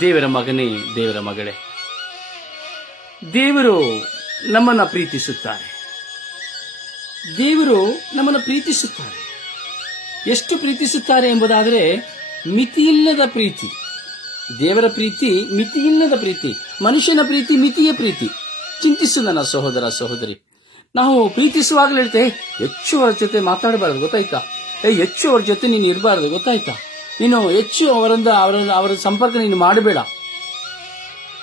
ದೇವರ ಮಗನೇ, ದೇವರ ಮಗಳೇ. ದೇವರು ನಮ್ಮನ್ನ ಪ್ರೀತಿಸುತ್ತಾರೆ. ದೇವರು ನಮ್ಮನ್ನು ಪ್ರೀತಿಸುತ್ತಾರೆ. ಎಷ್ಟು ಪ್ರೀತಿಸುತ್ತಾರೆ ಎಂಬುದಾದರೆ, ಮಿತಿಯಿಲ್ಲದ ಪ್ರೀತಿ. ದೇವರ ಪ್ರೀತಿ, ಮಿತಿಯಿಲ್ಲದ ಪ್ರೀತಿ. ಮನುಷ್ಯನ ಪ್ರೀತಿ, ಮಿತಿಯ ಪ್ರೀತಿ. ಚಿಂತಿಸು ನನ್ನ ಸಹೋದರ, ಸಹೋದರಿ. ನಾವು ಪ್ರೀತಿಸುವಾಗಲೇ ಹೇಳ್ತೇವೆ ಹೆಚ್ಚು ಅವರ ಜೊತೆ ಮಾತಾಡಬಾರದು, ಗೊತ್ತಾಯ್ತಾ? ಏ, ಹೆಚ್ಚು ಅವರ ಜೊತೆ ನೀನು ಇರಬಾರದು, ಗೊತ್ತಾಯ್ತಾ? ನೀನು ಹೆಚ್ಚು ಅವರಿಂದ, ಅವರ ಅವರ ಸಂಪರ್ಕ ನೀನು ಮಾಡಬೇಡ.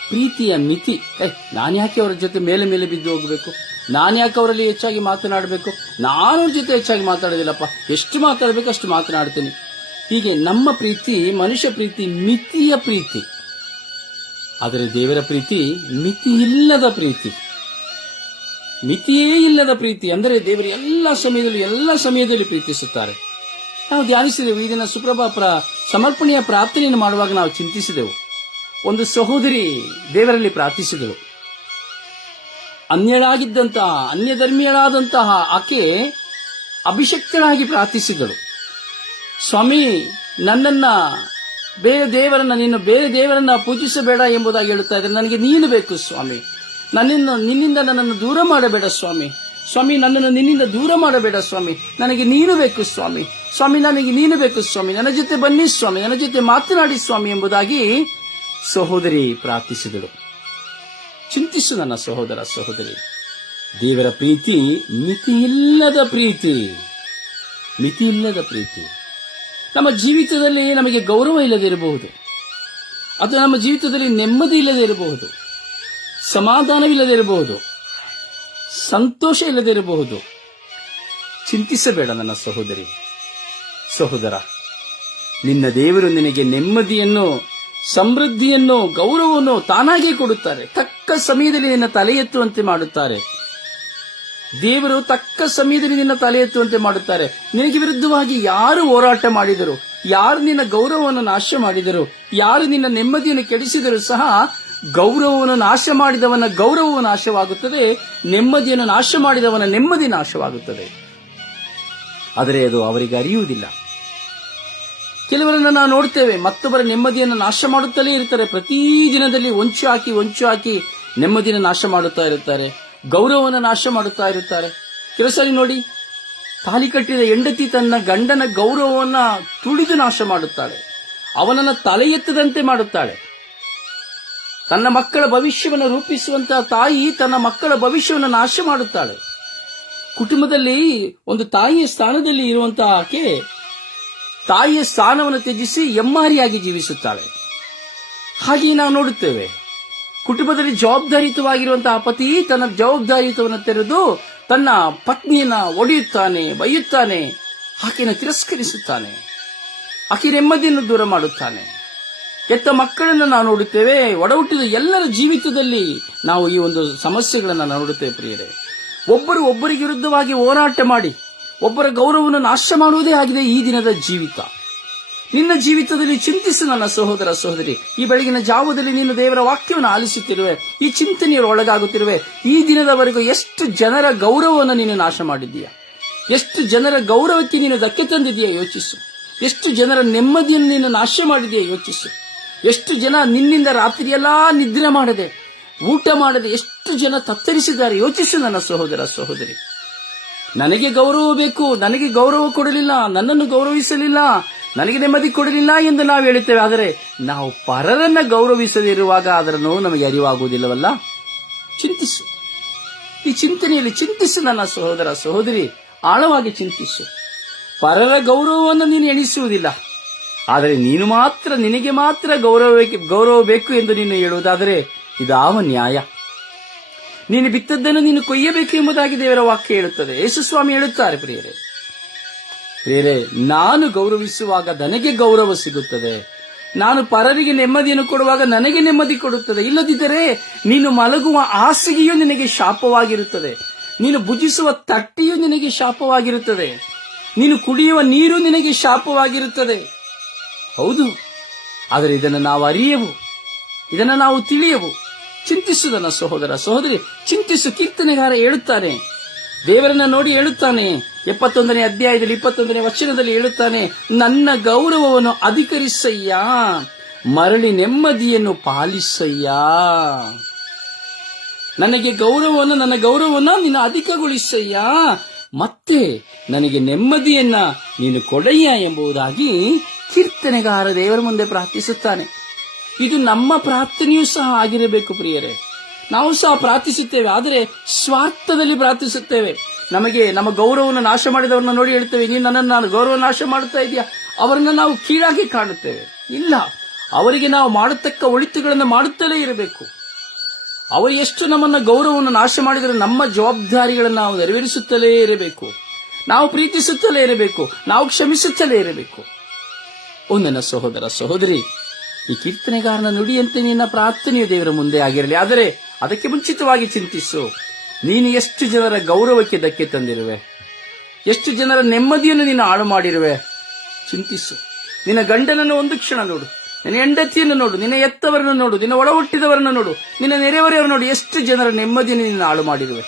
ಪ್ರೀತಿಯ ಮಿತಿ. ಏ, ನಾನು ಯಾಕೆ ಅವರ ಜೊತೆ ಮೇಲೆ ಮೇಲೆ ಬಿದ್ದು ಹೋಗಬೇಕು? ನಾನು ಯಾಕೆ ಅವರಲ್ಲಿ ಹೆಚ್ಚಾಗಿ ಮಾತನಾಡಬೇಕು? ನಾನು ಜೊತೆ ಹೆಚ್ಚಾಗಿ ಮಾತಾಡೋದಿಲ್ಲಪ್ಪ. ಎಷ್ಟು ಮಾತಾಡಬೇಕು ಅಷ್ಟು ಮಾತನಾಡ್ತೀನಿ. ಹೀಗೆ ನಮ್ಮ ಪ್ರೀತಿ, ಮನುಷ್ಯ ಪ್ರೀತಿ, ಮಿತಿಯ ಪ್ರೀತಿ. ಆದರೆ ದೇವರ ಪ್ರೀತಿ ಮಿತಿ ಇಲ್ಲದ ಪ್ರೀತಿ. ಮಿತಿಯೇ ಇಲ್ಲದ ಪ್ರೀತಿ ಅಂದರೆ ದೇವರು ಎಲ್ಲ ಸಮಯದಲ್ಲಿ ಎಲ್ಲ ಸಮಯದಲ್ಲಿ ಪ್ರೀತಿಸುತ್ತಾರೆ. ನಾವು ಧ್ಯಾನಿಸಿದೆವು. ಈ ದಿನ ಸುಪ್ರಭಾ ಪ್ರ ಸಮರ್ಪಣೆಯ ಪ್ರಾರ್ಥನೆಯನ್ನು ಮಾಡುವಾಗ ನಾವು ಚಿಂತಿಸಿದೆವು. ಒಂದು ಸಹೋದರಿ ದೇವರಲ್ಲಿ ಪ್ರಾರ್ಥಿಸಿದಳು. ಅನ್ಯಳಾಗಿದ್ದಂತಹ ಅನ್ಯ ಧರ್ಮೀಯಳಾದಂತಹ ಆಕೆ ಅಭಿಷಕ್ತಳಾಗಿ ಪ್ರಾರ್ಥಿಸಿದಳು. ಸ್ವಾಮಿ, ನನ್ನನ್ನ ಬೇರೆ ದೇವರನ್ನ ನೀನು ಬೇರೆ ದೇವರನ್ನ ಪೂಜಿಸಬೇಡ ಎಂಬುದಾಗಿ ಹೇಳುತ್ತಾ ಇದ್ದಾರೆ ನನಗೆ ನೀನು ಬೇಕು ಸ್ವಾಮಿ. ನನ್ನಿಂದ, ನಿನ್ನಿಂದ ನನ್ನನ್ನು ದೂರ ಮಾಡಬೇಡ ಸ್ವಾಮಿ. ಸ್ವಾಮಿ, ನನ್ನನ್ನು ನಿನ್ನಿಂದ ದೂರ ಮಾಡಬೇಡ ಸ್ವಾಮಿ. ನನಗೆ ನೀನು ಬೇಕು ಸ್ವಾಮಿ. ಸ್ವಾಮಿ, ನನಗೆ ನೀನು ಬೇಕು ಸ್ವಾಮಿ, ನನ್ನ ಜೊತೆ ಬನ್ನಿ ಸ್ವಾಮಿ, ನನ್ನ ಜೊತೆ ಮಾತನಾಡಿ ಸ್ವಾಮಿ ಎಂಬುದಾಗಿ ಸಹೋದರಿ ಪ್ರಾರ್ಥಿಸಿದಳು. ಚಿಂತಿಸು ನನ್ನ ಸಹೋದರ ಸಹೋದರಿ. ದೇವರ ಪ್ರೀತಿ, ಮಿತಿಯಿಲ್ಲದ ಪ್ರೀತಿ ಮಿತಿಯಿಲ್ಲದ ಪ್ರೀತಿ. ನಮ್ಮ ಜೀವಿತದಲ್ಲಿ ನಮಗೆ ಗೌರವ ಇಲ್ಲದಿರಬಹುದು ಅಥವಾ ನಮ್ಮ ಜೀವಿತದಲ್ಲಿ ನೆಮ್ಮದಿ ಇಲ್ಲದಿರಬಹುದು ಇರಬಹುದು. ಸಮಾಧಾನವಿಲ್ಲದೆ ಇರಬಹುದು. ಸಂತೋಷ ಇಲ್ಲದಿರಬಹುದು ಚಿಂತಿಸಬೇಡ ನನ್ನ ಸಹೋದರಿ. ಸಹೋದರ, ನಿನ್ನ ದೇವರು ನಿನಗೆ ನೆಮ್ಮದಿಯನ್ನು, ಸಮೃದ್ಧಿಯನ್ನು, ಗೌರವವನ್ನು ತಾನಾಗೇ ಕೊಡುತ್ತಾರೆ. ತಕ್ಕ ಸಮಯದಲ್ಲಿ ನಿನ್ನ ತಲೆ ಎತ್ತುವಂತೆ ಮಾಡುತ್ತಾರೆ. ದೇವರು ತಕ್ಕ ಸಮಯದಲ್ಲಿ ನಿನ್ನ ತಲೆ ಎತ್ತುವಂತೆ ಮಾಡುತ್ತಾರೆ. ನಿನಗೆ ವಿರುದ್ಧವಾಗಿ ಯಾರು ಹೋರಾಟ ಮಾಡಿದರು, ಯಾರು ನಿನ್ನ ಗೌರವವನ್ನು ನಾಶ ಮಾಡಿದರು, ಯಾರು ನಿನ್ನ ನೆಮ್ಮದಿಯನ್ನು ಕೆಡಿಸಿದರೂ ಸಹ ಗೌರವವನ್ನು ನಾಶ ಮಾಡಿದವನ ಗೌರವವು ನಾಶವಾಗುತ್ತದೆ. ನೆಮ್ಮದಿಯನ್ನು ನಾಶ ಮಾಡಿದವನ ನೆಮ್ಮದಿ ನಾಶವಾಗುತ್ತದೆ. ಆದರೆ ಅದು ಅವರಿಗೆ ಅರಿಯುವುದಿಲ್ಲ. ಕೆಲವರನ್ನ ನಾವು ನೋಡ್ತೇವೆ, ಮತ್ತೊಬ್ಬರ ನೆಮ್ಮದಿಯನ್ನು ನಾಶ ಮಾಡುತ್ತಲೇ ಇರ್ತಾರೆ. ಪ್ರತಿ ದಿನದಲ್ಲಿ ಒಂಚು ಹಾಕಿ ಒಂಚು ಹಾಕಿ ನೆಮ್ಮದಿಯನ್ನು ನಾಶ ಮಾಡುತ್ತಾ ಇರುತ್ತಾರೆ. ಗೌರವವನ್ನು ನಾಶ ಮಾಡುತ್ತಾ ಇರುತ್ತಾರೆ. ಕೆಲವು ನೋಡಿ, ತಾಲಿ ಕಟ್ಟಿದ ಹೆಂಡತಿ ತನ್ನ ಗಂಡನ ಗೌರವವನ್ನು ತುಳಿದು ನಾಶ ಮಾಡುತ್ತಾಳೆ. ಅವನನ್ನ ತಲೆ ಎತ್ತದಂತೆ ಮಾಡುತ್ತಾಳೆ. ತನ್ನ ಮಕ್ಕಳ ಭವಿಷ್ಯವನ್ನು ರೂಪಿಸುವಂತಹ ತಾಯಿ ತನ್ನ ಮಕ್ಕಳ ಭವಿಷ್ಯವನ್ನು ನಾಶ ಮಾಡುತ್ತಾಳೆ. ಕುಟುಂಬದಲ್ಲಿ ಒಂದು ತಾಯಿಯ ಸ್ಥಾನದಲ್ಲಿ ಇರುವಂತಹ ಆಕೆ ತಾಯಿಯ ಸ್ಥಾನವನ್ನು ತ್ಯಜಿಸಿ ಎಮ್ಮಾರಿಯಾಗಿ ಜೀವಿಸುತ್ತಾಳೆ. ಹಾಗೆಯೇ ನಾವು ನೋಡುತ್ತೇವೆ. ಕುಟುಂಬದಲ್ಲಿ ಜವಾಬ್ದಾರಿಯುತವಾಗಿರುವಂತಹ ಪತಿ ತನ್ನ ಜವಾಬ್ದಾರಿಯುತವನ್ನು ತೆರೆದು ತನ್ನ ಪತ್ನಿಯನ್ನ ಒಡೆಯುತ್ತಾನೆ, ಬೈಯುತ್ತಾನೆ, ಆಕೆಯನ್ನು ತಿರಸ್ಕರಿಸುತ್ತಾನೆ. ಆಕೆ ನೆಮ್ಮದಿಯನ್ನು ದೂರ ಮಾಡುತ್ತಾನೆ. ಕೆತ್ತ ಮಕ್ಕಳನ್ನು ನಾವು ನೋಡುತ್ತೇವೆ. ಒಡಹುಟ್ಟಿದ ಎಲ್ಲರ ಜೀವಿತದಲ್ಲಿ ನಾವು ಈ ಒಂದು ಸಮಸ್ಯೆಗಳನ್ನು ನೋಡುತ್ತೇವೆ ಪ್ರಿಯರೇ. ಒಬ್ಬರು ಒಬ್ಬರಿಗೆ ವಿರುದ್ಧವಾಗಿ ಹೋರಾಟ ಮಾಡಿ ಒಬ್ಬರ ಗೌರವವನ್ನು ನಾಶ ಮಾಡುವುದೇ ಆಗಿದೆ ಈ ದಿನದ ಜೀವಿತ. ನಿನ್ನ ಜೀವಿತದಲ್ಲಿ ಚಿಂತಿಸು ನನ್ನ ಸಹೋದರ ಸಹೋದರಿ. ಈ ಬೆಳಗಿನ ಜಾವದಲ್ಲಿ ನೀನು ದೇವರ ವಾಕ್ಯವನ್ನು ಆಲಿಸುತ್ತಿರುವೆ, ಈ ಚಿಂತನೆಯಲ್ಲಿ ಒಳಗಾಗುತ್ತಿರುವೆ. ಈ ದಿನದವರೆಗೂ ಎಷ್ಟು ಜನರ ಗೌರವವನ್ನು ನೀನು ನಾಶ ಮಾಡಿದ್ದೀಯ? ಎಷ್ಟು ಜನರ ಗೌರವಕ್ಕೆ ನೀನು ಧಕ್ಕೆ ತಂದಿದೆಯಾ ಯೋಚಿಸು. ಎಷ್ಟು ಜನರ ನೆಮ್ಮದಿಯನ್ನು ನೀನು ನಾಶ ಮಾಡಿದೆಯಾ ಯೋಚಿಸು. ಎಷ್ಟು ಜನ ನಿನ್ನಿಂದ ರಾತ್ರಿಯೆಲ್ಲ ನಿದ್ರೆ ಮಾಡದೆ, ಊಟ ಮಾಡದೆ ಎಷ್ಟು ಜನ ತತ್ತರಿಸಿದ್ದಾರೆ ಯೋಚಿಸು ನನ್ನ ಸಹೋದರ ಸಹೋದರಿ. ನನಗೆ ಗೌರವ ಬೇಕು, ನನಗೆ ಗೌರವ ಕೊಡಲಿಲ್ಲ, ನನ್ನನ್ನು ಗೌರವಿಸಲಿಲ್ಲ, ನನಗೆ ನೆಮ್ಮದಿ ಕೊಡಲಿಲ್ಲ ಎಂದು ನಾವು ಹೇಳುತ್ತೇವೆ. ಆದರೆ ನಾವು ಪರರನ್ನ ಗೌರವಿಸದಿರುವಾಗ ಅದರ ನೋವು ನಮಗೆ ಅರಿವಾಗುವುದಿಲ್ಲವಲ್ಲ? ಚಿಂತಿಸು. ಈ ಚಿಂತನೆಯಲ್ಲಿ ಚಿಂತಿಸು ನನ್ನ ಸಹೋದರ, ಸಹೋದರಿ. ಆಳವಾಗಿ ಚಿಂತಿಸು. ಪರರ ಗೌರವವನ್ನು ನೀನು ಎಣಿಸುವುದಿಲ್ಲ. ಆದರೆ ನೀನು ಮಾತ್ರ, ನಿನಗೆ ಮಾತ್ರ ಗೌರವ ಗೌರವ ಬೇಕು ಎಂದು ನೀನು ಹೇಳುವುದಾದರೆ ಇದಾವ ನ್ಯಾಯ? ನೀನು ಬಿತ್ತದ್ದನ್ನು ನೀನು ಕೊಯ್ಯಬೇಕು ಎಂಬುದಾಗಿ ದೇವರ ವಾಕ್ಯ ಹೇಳುತ್ತದೆ. ಯೇಸುಸ್ವಾಮಿ ಹೇಳುತ್ತಾರೆ, ಪ್ರಿಯರೇ. ಪ್ರಿಯರೇ, ನಾನು ಗೌರವಿಸುವಾಗ ನನಗೆ ಗೌರವ ಸಿಗುತ್ತದೆ. ನಾನು ಪರರಿಗೆ ನೆಮ್ಮದಿಯನ್ನು ಕೊಡುವಾಗ ನನಗೆ ನೆಮ್ಮದಿ ಕೊಡುತ್ತದೆ. ಇಲ್ಲದಿದ್ದರೆ ನೀನು ಮಲಗುವ ಹಾಸಿಗೆಯು ನಿನಗೆ ಶಾಪವಾಗಿರುತ್ತದೆ. ನೀನು ಭುಜಿಸುವ ತಟ್ಟಿಯು ನಿನಗೆ ಶಾಪವಾಗಿರುತ್ತದೆ. ನೀನು ಕುಡಿಯುವ ನೀರು ನಿನಗೆ ಶಾಪವಾಗಿರುತ್ತದೆ. ಹೌದು, ಆದರೆ ಇದನ್ನು ನಾವು ಅರಿಯವು. ಇದನ್ನು ನಾವು ತಿಳಿಯವು. ಚಿಂತಿಸು ನನ್ನ ಸಹೋದರ ಸಹೋದರಿ, ಚಿಂತಿಸು, ಕೀರ್ತನೆಗಾರ ಹೇಳುತ್ತಾನೆ. ದೇವರನ್ನ ನೋಡಿ ಹೇಳುತ್ತಾನೆ. ಎಪ್ಪತ್ತೊಂದನೇ ಅಧ್ಯಾಯದಲ್ಲಿ, ಇಪ್ಪತ್ತೊಂದನೇ ವಚನದಲ್ಲಿ ಹೇಳುತ್ತಾನೆ, ನನ್ನ ಗೌರವವನ್ನು ಅಧಿಕರಿಸಯ್ಯ, ಮರಳಿ ನೆಮ್ಮದಿಯನ್ನು ಪಾಲಿಸಯ್ಯ. ನನಗೆ ಗೌರವವನ್ನು, ನನ್ನ ಗೌರವವನ್ನು ನೀನು ಅಧಿಕಗೊಳಿಸಯ್ಯ. ಮತ್ತೆ ನನಗೆ ನೆಮ್ಮದಿಯನ್ನ ನೀನು ಕೊಡಯ್ಯ ಎಂಬುದಾಗಿ ಕೀರ್ತನೆಗಾರ ದೇವರ ಮುಂದೆ ಪ್ರಾರ್ಥಿಸುತ್ತಾನೆ. ಇದು ನಮ್ಮ ಪ್ರಾರ್ಥನೆಯೂ ಸಹ ಆಗಿರಬೇಕು ಪ್ರಿಯರೇ. ನಾವು ಸಹ ಪ್ರಾರ್ಥಿಸುತ್ತೇವೆ, ಆದರೆ ಸ್ವಾರ್ಥದಲ್ಲಿ ಪ್ರಾರ್ಥಿಸುತ್ತೇವೆ. ನಮಗೆ ನಮ್ಮ ಗೌರವವನ್ನು ನಾಶ ಮಾಡಿದವರನ್ನ ನೋಡಿ ಹೇಳ್ತೇವೆ, ನೀನು ನನ್ನನ್ನು ನಾನು ಗೌರವ ನಾಶ ಮಾಡ್ತಾ ಇದೆಯಾ? ಅವರನ್ನ ನಾವು ಕೀಳಾಗಿ ಕಾಣುತ್ತೇವೆ. ಇಲ್ಲ, ಅವರಿಗೆ ನಾವು ಮಾಡತಕ್ಕ ಒಳಿತುಗಳನ್ನು ಮಾಡುತ್ತಲೇ ಇರಬೇಕು. ಅವರು ಎಷ್ಟು ನಮ್ಮನ್ನು ಗೌರವವನ್ನು ನಾಶ ಮಾಡಿದರೆ ನಮ್ಮ ಜವಾಬ್ದಾರಿಗಳನ್ನು ನಾವು ನೆರವೇರಿಸುತ್ತಲೇ ಇರಬೇಕು. ನಾವು ಪ್ರೀತಿಸುತ್ತಲೇ ಇರಬೇಕು, ನಾವು ಕ್ಷಮಿಸುತ್ತಲೇ ಇರಬೇಕು. ಓ ಸಹೋದರ ಸಹೋದರಿ ಈ ಕೀರ್ತನೆಗಾರನ ನುಡಿಯಂತೆ ನಿನ್ನ ಪ್ರಾರ್ಥನೆಯು ದೇವರ ಮುಂದೆ ಆಗಿರಲಿ. ಆದರೆ ಅದಕ್ಕೆ ಮುಂಚಿತವಾಗಿ ಚಿಂತಿಸು. ನೀನು ಎಷ್ಟು ಜನರ ಗೌರವಕ್ಕೆ ಧಕ್ಕೆ ತಂದಿರುವೆ? ಎಷ್ಟು ಜನರ ನೆಮ್ಮದಿಯನ್ನು ನೀನು ಹಾಳು ಮಾಡಿರುವೆ? ಚಿಂತಿಸು. ನಿನ್ನ ಗಂಡನನ್ನು ಒಂದು ಕ್ಷಣ ನೋಡು. ನಿನ್ನ ಹೆಂಡತಿಯನ್ನು ನೋಡು. ನಿನ್ನ ಎತ್ತವರನ್ನು ನೋಡು. ನಿನ್ನ ಒಳ ಹುಟ್ಟಿದವರನ್ನು ನೋಡು. ನಿನ್ನ ನೆರೆಹೊರೆಯವರು ನೋಡು. ಎಷ್ಟು ಜನರ ನೆಮ್ಮದಿಯನ್ನು ನಿನ್ನ ಹಾಳು ಮಾಡಿರುವೆ?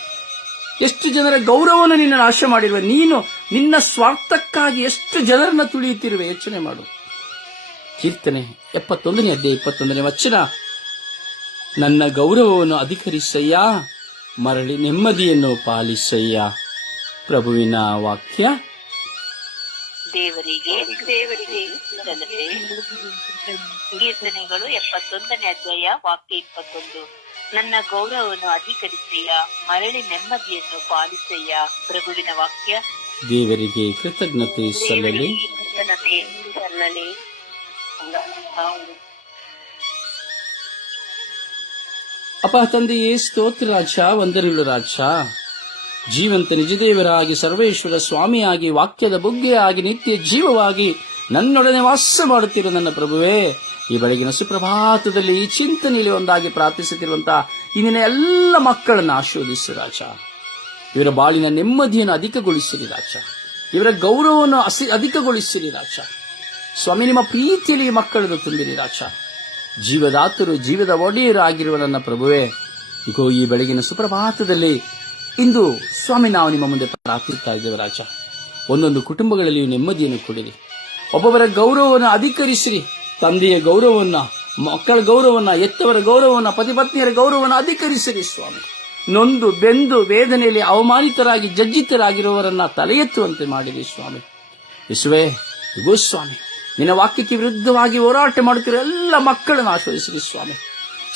ಎಷ್ಟು ಜನರ ಗೌರವವನ್ನು ನಿನ್ನ ನಾಶ ಮಾಡಿರುವೆ? ನೀನು ನಿನ್ನ ಸ್ವಾರ್ಥಕ್ಕಾಗಿ ಎಷ್ಟು ಜನರನ್ನ ತುಳಿಯುತ್ತಿರುವೆ? ಯೋಚನೆ ಮಾಡು. ಕೀರ್ತನೆ ಎಪ್ಪತ್ತೊಂದನೇ ಅಧ್ಯಾಯ ಇಪ್ಪತ್ತೊಂದನೇ ವಚನ. ನನ್ನ ಗೌರವವನ್ನು ಅಧಿಕರಿಸಯ್ಯ ಮರಳಿ ನೆಮ್ಮದಿಯನ್ನು ಪಾಲಿಸಯ್ಯ. ಪ್ರಭುವಿನ ವಾಕ್ಯ. ದೇವರಿಗೆ ದೇವರಿಗೆ ಕೀರ್ತನೆಗಳು ಎಪ್ಪತ್ತೊಂದನೇ ಅಧ್ಯಾಯ ವಾಕ್ಯ ಇಪ್ಪತ್ತೊಂದು. ನನ್ನ ಗೌರವವನ್ನು ಅಧಿಕರಿಸಯ್ಯ ಮರಳಿ ನೆಮ್ಮದಿಯನ್ನು ಪಾಲಿಸಯ್ಯ. ಪ್ರಭುವಿನ ವಾಕ್ಯ. ದೇವರಿಗೆ ಕೃತಜ್ಞತೆ ಸಲ್ಲಲಿ. ಕೃತಜ್ಞತೆ ಸಲ್ಲಲಿ. ಹೌದು. ಅಪ ತಂದೆಯೇ, ಸ್ತೋತ್ರ ರಾಜ ವಂದನೆಗಳು ರಾಜ ಜೀವಂತ ನಿಜದೇವರಾಗಿ ಸರ್ವೇಶ್ವರ ಸ್ವಾಮಿಯಾಗಿ, ವಾಕ್ಯದ ಬುಗ್ಗೆಯಾಗಿ, ನಿತ್ಯ ಜೀವವಾಗಿ ನನ್ನೊಡನೆ ವಾಸ ಮಾಡುತ್ತಿರುವ ನನ್ನ ಪ್ರಭುವೇ, ಈ ಬೆಳಗಿನ ಸುಪ್ರಭಾತದಲ್ಲಿ ಈ ಚಿಂತನೆಯಲ್ಲಿ ಒಂದಾಗಿ ಪ್ರಾರ್ಥಿಸುತ್ತಿರುವಂತಹ ಇಂದಿನ ಎಲ್ಲ ಮಕ್ಕಳನ್ನು ಆಶೀರ್ವದಿಸು ರಾಜ ಇವರ ಬಾಳಿನ ನೆಮ್ಮದಿಯನ್ನು ಅಧಿಕಗೊಳಿಸಿರಿ ರಾಜ ಇವರ ಗೌರವವನ್ನು ಅಸಿ, ಅಧಿಕಗೊಳಿಸಿರಿ ರಾಜ ಸ್ವಾಮಿ ನಿಮ್ಮ ಪ್ರೀತಿಯಲ್ಲಿ ಮಕ್ಕಳನ್ನು ತುಂಬಿರಿ ರಾಜ. ಜೀವದಾತರು ಜೀವದ ಒಡೆಯರಾಗಿರುವ ನನ್ನ ಪ್ರಭುವೇ, ಇಗೋ, ಈ ಬೆಳಗಿನ ಸುಪ್ರಭಾತದಲ್ಲಿ ಇಂದು ಸ್ವಾಮಿ ನಾವು ನಿಮ್ಮ ಮುಂದೆ ಪ್ರಾರ್ಥಿಸ್ತಾ ಇದ್ದೇವೆ ರಾಜ. ಒಂದೊಂದು ಕುಟುಂಬಗಳಲ್ಲಿ ನೆಮ್ಮದಿಯನ್ನು ಕೊಡಿರಿ. ಒಬ್ಬೊಬ್ಬರ ಗೌರವವನ್ನು ಅಧಿಕರಿಸಿರಿ. ತಂದೆಯ ಗೌರವವನ್ನ, ಮಕ್ಕಳ ಗೌರವವನ್ನ ಎತ್ತವರ ಗೌರವವನ್ನ, ಪತಿಪತ್ನಿಯರ ಗೌರವವನ್ನು ಅಧಿಕರಿಸಿರಿ ಸ್ವಾಮಿ. ನೊಂದು ಬೆಂದು ವೇದನೆಯಲ್ಲಿ ಅವಮಾನಿತರಾಗಿ ಜಜ್ಜಿತರಾಗಿರುವವರನ್ನ ತಲೆ ಎತ್ತುವಂತೆ ಮಾಡಿರಿ ಸ್ವಾಮಿ. ವಿಶ್ವೇ ಸ್ವಾಮಿ ನಿನ್ನ ವಾಕ್ಯಕ್ಕೆ ವಿರುದ್ಧವಾಗಿ ಹೋರಾಟ ಮಾಡುತ್ತಿರುವ ಎಲ್ಲ ಮಕ್ಕಳನ್ನು ಆಶ್ರಯಿಸಿರಿ ಸ್ವಾಮಿ.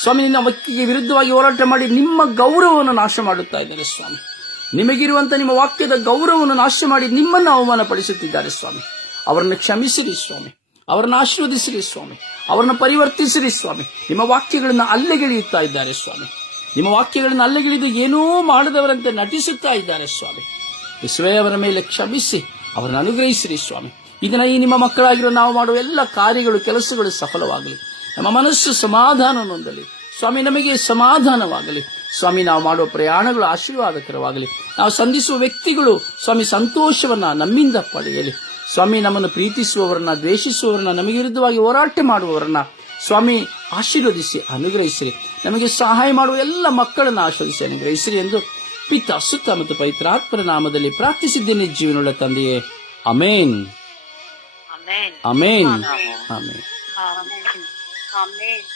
ಸ್ವಾಮಿ, ನಿನ್ನ ವಾಕ್ಯಕ್ಕೆ ವಿರುದ್ಧವಾಗಿ ಹೋರಾಟ ಮಾಡಿ ನಿಮ್ಮ ಗೌರವವನ್ನು ನಾಶ ಮಾಡುತ್ತಾ ಇದ್ದಾರೆ ಸ್ವಾಮಿ. ನಿಮಗಿರುವಂತ ನಿಮ್ಮ ವಾಕ್ಯದ ಗೌರವವನ್ನು ನಾಶ ಮಾಡಿ ನಿಮ್ಮನ್ನು ಅವಮಾನಪಡಿಸುತ್ತಿದ್ದಾರೆ ಸ್ವಾಮಿ. ಅವರನ್ನು ಕ್ಷಮಿಸಿರಿ ಸ್ವಾಮಿ. ಅವರನ್ನು ಆಶೀರ್ವದಿಸಿರಿ ಸ್ವಾಮಿ. ಅವರನ್ನು ಪರಿವರ್ತಿಸಿರಿ ಸ್ವಾಮಿ. ನಿಮ್ಮ ವಾಕ್ಯಗಳನ್ನು ಅಲ್ಲೆಗೆಳೆಯುತ್ತಾ ಇದ್ದಾರೆ ಸ್ವಾಮಿ. ನಿಮ್ಮ ವಾಕ್ಯಗಳನ್ನು ಅಲ್ಲೆಗಿಳಿದು ಏನೂ ಮಾಡದವರಂತೆ ನಟಿಸುತ್ತಾ ಇದ್ದಾರೆ ಸ್ವಾಮಿ. ಯೇಸುವೆ, ಅವರ ಮೇಲೆ ಕ್ಷಮಿಸಿ, ಅವರನ್ನು ಅನುಗ್ರಹಿಸಿರಿ ಸ್ವಾಮಿ. ಇದನ್ನ ಈ ನಿಮ್ಮ ಮಕ್ಕಳಾಗಿರೋ ನಾವು ಮಾಡುವ ಎಲ್ಲ ಕಾರ್ಯಗಳು, ಕೆಲಸಗಳು ಸಫಲವಾಗಲಿ. ನಮ್ಮ ಮನಸ್ಸು ಸಮಾಧಾನ ಹೊಂದಲಿ. ಸ್ವಾಮಿ, ನಮಗೆ ಸಮಾಧಾನವಾಗಲಿ. ಸ್ವಾಮಿ, ನಾವು ಮಾಡುವ ಪ್ರಯಾಣಗಳು ಆಶೀರ್ವಾದಕರವಾಗಲಿ. ನಾವು ಸಂಧಿಸುವ ವ್ಯಕ್ತಿಗಳು ಸ್ವಾಮಿ ಸಂತೋಷವನ್ನ ನಮ್ಮಿಂದ ಪಡೆಯಲಿ. ಸ್ವಾಮಿ, ನಮ್ಮನ್ನು ಪ್ರೀತಿಸುವವರನ್ನ, ದ್ವೇಷಿಸುವವರನ್ನ, ನಮಗೆ ವಿರುದ್ಧವಾಗಿ ಹೋರಾಟ ಮಾಡುವವರನ್ನ ಸ್ವಾಮಿ ಆಶೀರ್ವದಿಸಿ, ಅನುಗ್ರಹಿಸಿರಿ. ನಮಗೆ ಸಹಾಯ ಮಾಡುವ ಎಲ್ಲ ಮಕ್ಕಳನ್ನು ಆಶೀರ್ವದಿಸಿ, ಅನುಗ್ರಹಿಸಿರಿ ಎಂದು ಪಿತ ಸುತ್ತ ಮತ್ತು ಪವಿತ್ರಾತ್ಮರ ನಾಮದಲ್ಲಿ ಪ್ರಾರ್ಥಿಸಿದ್ದೇನೆ ಜೀವನವುಳ್ಳ ತಂದೆಯೇ. Amen. Amen amen amen amen amen